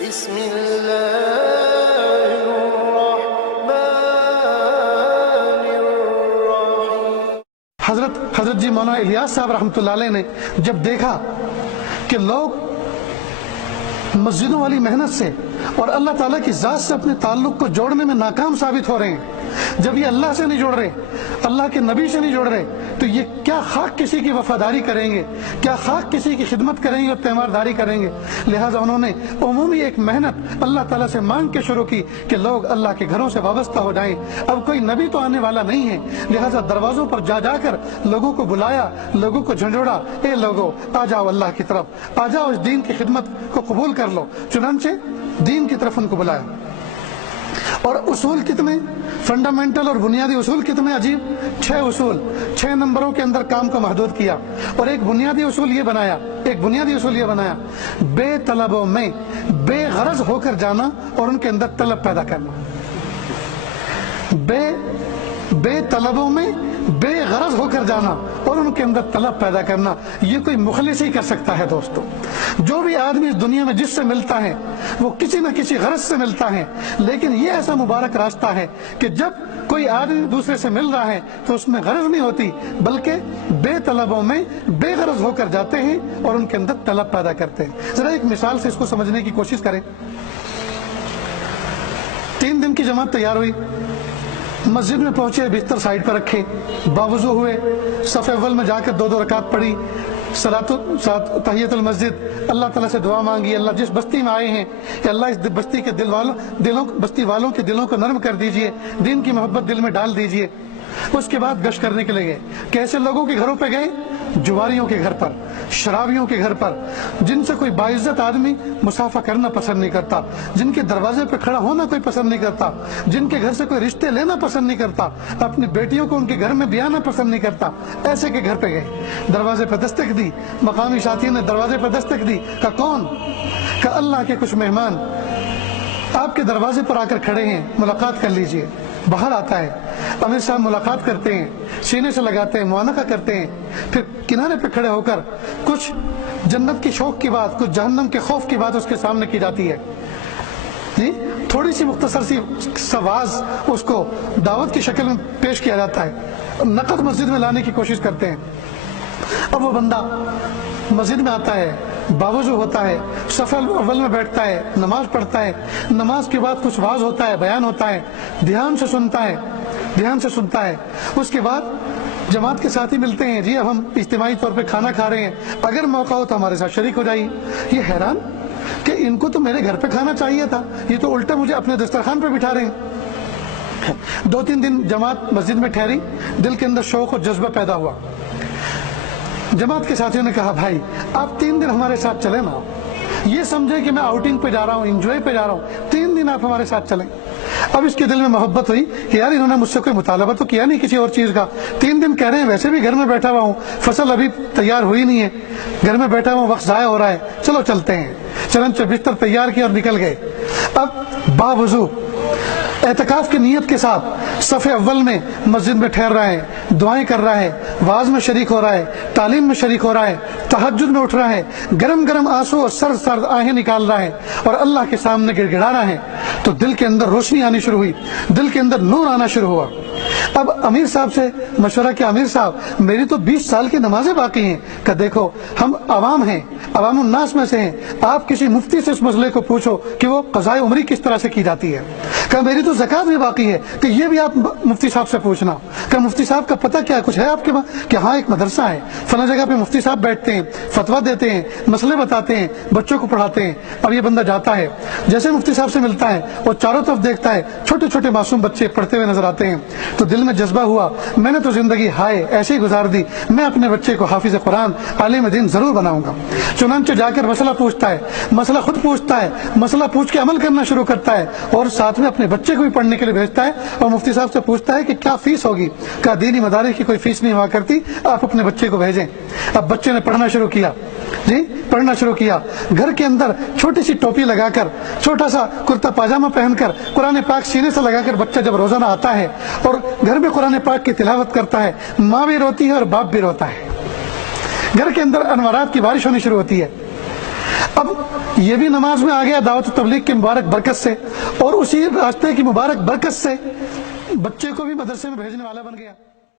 بسم الله الرحمن الرحيم۔ حضرت جی مولانا الیاس صاحب رحمۃ اللہ علیہ نے جب دیکھا کہ لوگ مسجدوں والی محنت سے اور اللہ تعالیٰ کی ذات سے اپنے تعلق کو جوڑنے میں ناکام ثابت ہو رہے ہیں، جب یہ اللہ سے نہیں جوڑ رہے، اللہ کے نبی سے نہیں جوڑ رہے، تو یہ کیا خاک کسی کی وفاداری کریں گے، کیا خاک کسی کی خدمت کریں گے اور تیمارداری کریں گے؟ لہٰذا انہوں نے عمومی ایک محنت اللہ تعالیٰ سے مانگ کے شروع کی کہ لوگ اللہ کے گھروں سے وابستہ ہو جائیں۔ اب کوئی نبی تو آنے والا نہیں ہے، لہٰذا دروازوں پر جا جا کر لوگوں کو بلایا، لوگوں کو جھنجھوڑا، اے لوگو آ جاؤ اللہ کی طرف، آ جاؤ اس دین کی خدمت کو قبول کر لو۔ چنانچہ دین کی طرف ان کو بلایا۔ اور اصول کتنے فنڈامنٹل اور بنیادی اصول کتنے عجیب، 6 اصول، 6 نمبروں کے اندر کام کو محدود کیا۔ اور ایک بنیادی اصول یہ بنایا، بے طلبوں میں بے غرض ہو کر جانا اور ان کے اندر طلب پیدا کرنا۔ بے طلبوں میں بے غرض ہو کر جانا اور ان کے اندر طلب پیدا کرنا، یہ کوئی مخلص ہی کر سکتا ہے۔ دوستو، جو بھی آدمی اس دنیا میں جس سے ملتا ہے وہ کسی نہ کسی غرض سے ملتا ہے، لیکن یہ ایسا مبارک راستہ ہے کہ جب کوئی آدمی دوسرے سے مل رہا ہے تو اس میں غرض نہیں ہوتی، بلکہ بے طلبوں میں بے غرض ہو کر جاتے ہیں اور ان کے اندر طلب پیدا کرتے ہیں۔ ذرا ایک مثال سے اس کو سمجھنے کی کوشش کریں۔ 3 دن کی جماعت تیار ہوئی، مسجد میں پہنچے، بستر سائیڈ پر رکھے، باوضو ہوئے، صف اول میں جا کر 2 رکعت پڑھی، تحیت المسجد، اللہ تعالیٰ سے دعا مانگی، اللہ جس بستی میں آئے ہیں کہ اللہ اس بستی کے بستی والوں کے دلوں کو نرم کر دیجئے، دین کی محبت دل میں ڈال دیجئے۔ اس کے بعد گشت کرنے کے لیے گئے۔ کیسے لوگوں کے گھروں پہ گئے؟ جواریوں کے گھر پر، شرابیوں کے گھر پر، جن سے کوئی باعزت آدمی مسافہ کرنا پسند نہیں کرتا، جن کے دروازے پہ کھڑا ہونا کوئی پسند نہیں کرتا، جن کے گھر سے کوئی رشتے لینا پسند نہیں کرتا، اپنی بیٹیوں کو ان کے گھر میں بیانا پسند نہیں کرتا، ایسے کے گھر پہ گئے۔ دروازے پہ دستک دی، مقامی ساتھی نے دروازے پہ دستک دی، کہا کون؟ کہ اللہ کے کچھ مہمان آپ کے دروازے پر آ کر کھڑے ہیں، ملاقات کر لیجئے۔ باہر آتا ہے، امیر صاحب ملاقات کرتے ہیں، سینے سے لگاتے ہیں، معانقہ کرتے ہیں، پھر کنارے پہ کھڑے ہو کر کچھ جنت کی شوق کی بات، کچھ جہنم کے خوف کی بات اس کے سامنے کی جاتی ہے۔ جی تھوڑی سی مختصر سی سواز اس کو دعوت کی شکل میں پیش کیا جاتا ہے، نقد مسجد میں لانے کی کوشش کرتے ہیں۔ اب وہ بندہ مسجد میں آتا ہے، باوضو ہوتا ہے، صف اول میں بیٹھتا ہے، نماز پڑھتا ہے، نماز کے بعد کچھ واعظ ہوتا ہے، بیان ہوتا ہے، دھیان سے سنتا ہے۔ اس کے بعد جماعت کے ساتھی ملتے ہیں، جی اب ہم اجتماعی طور پہ کھانا کھا رہے ہیں، اگر موقع ہو تو ہمارے ساتھ شریک ہو جائیے۔ یہ حیران کہ ان کو تو میرے گھر پہ کھانا چاہیے تھا، یہ تو الٹا مجھے اپنے دسترخوان پہ بٹھا رہے ہیں۔ 2-3 دن جماعت مسجد میں ٹھہری، دل کے اندر شوق اور جذبہ پیدا ہوا۔ جماعت کے ساتھیوں نے کہا بھائی آپ 3 دن ہمارے ساتھ چلیں نا، یہ سمجھے کہ میں آؤٹنگ پہ جا رہا ہوں، انجوائے پہ جا رہا ہوں، 3 دن آپ ہمارے ساتھ چلیں۔ اب اس کے دل میں محبت ہوئی کہ یار انہوں نے مجھ سے کوئی مطالبہ تو کیا نہیں کسی اور چیز کا، 3 دن کہہ رہے ہیں، ویسے بھی گھر میں بیٹھا ہوا ہوں، فصل ابھی تیار ہوئی نہیں ہے، گھر میں بیٹھا ہوا ہوں، وقت ضائع ہو رہا ہے، چلو چلتے ہیں۔ چنانچہ بستر تیار کیا اور نکل گئے۔ اب باوضو اعتکاف کی نیت کے ساتھ صف اول میں مسجد میں ٹھہر رہا ہے، دعائیں کر رہا ہے، واعظ میں شریک ہو رہا ہے، تعلیم میں شریک ہو رہا ہے، تہجد میں اٹھ رہا ہے، گرم گرم آنسو اور سرد آہیں نکال رہا ہے اور اللہ کے سامنے گڑ گڑا رہا ہے، تو دل کے اندر روشنی آنی شروع ہوئی، دل کے اندر نور آنا شروع ہوا۔ اب امیر صاحب سے مشورہ کیا، امیر صاحب میری تو 20 سال کی نمازیں باقی ہیں، کہ دیکھو ہم عوام ہیں، عوام الناس میں سے ہیں، آپ کسی مفتی سے اس مسئلے کو پوچھو کہ وہ قضائے عمری کس طرح سے کی جاتی ہے، کہ میری تو زکوٰۃ بھی باقی ہے، کہ یہ بھی آپ مفتی صاحب سے پوچھنا، کہ مفتی صاحب کا پتہ کیا کچھ ہے آپ کے پاس، کہ ہاں ایک مدرسہ ہے فلاں جگہ پہ مفتی صاحب بیٹھتے ہیں، فتویٰ دیتے ہیں، مسئلے بتاتے ہیں، بچوں کو پڑھاتے ہیں۔ اب یہ بندہ جاتا ہے، جیسے مفتی صاحب سے ملتا ہے وہ چاروں طرف دیکھتا ہے، چھوٹے چھوٹے معصوم بچے پڑھتے ہوئے نظر آتے ہیں، تو دل میں جذبہ ہوا میں نے تو زندگی ہائے ایسے ہی گزار دی، میں اپنے بچے کو حافظ قرآن عالم دین ضرور بناؤں گا۔ چنانچہ جا کر مسئلہ پوچھتا ہے، مسئلہ خود پوچھتا ہے، مسئلہ پوچھ کے عمل کرنا شروع کرتا ہے اور ساتھ میں اپنے بچے کو بھی پڑھنے کے لیے بھیجتا ہے اور مفتی صاحب سے پوچھتا ہے کہ کیا فیس ہوگی، کہا دینی مدارس کی کوئی فیس نہیں ہوا کرتی، آپ اپنے بچے کو بھیجیں۔ اب بچے نے پڑھنا شروع کیا، پڑھنا شروع کیا، گھر کے اندر چھوٹی سی ٹوپی لگا کر، چھوٹا سا کرتا پاجامہ پہن کر، قرآن پاک سینے سے لگا کر بچہ جب روزانہ آتا ہے اور گھر میں قرآن پاک کی تلاوت کرتا ہے، ماں بھی روتی ہے اور باپ بھی روتا ہے، گھر کے اندر انوارات کی بارش ہونی شروع ہوتی ہے۔ اب یہ بھی نماز میں آ گیا دعوت تبلیغ کی مبارک برکت سے، اور اسی راستے کی مبارک برکت سے بچے کو بھی مدرسے میں بھیجنے والا بن گیا۔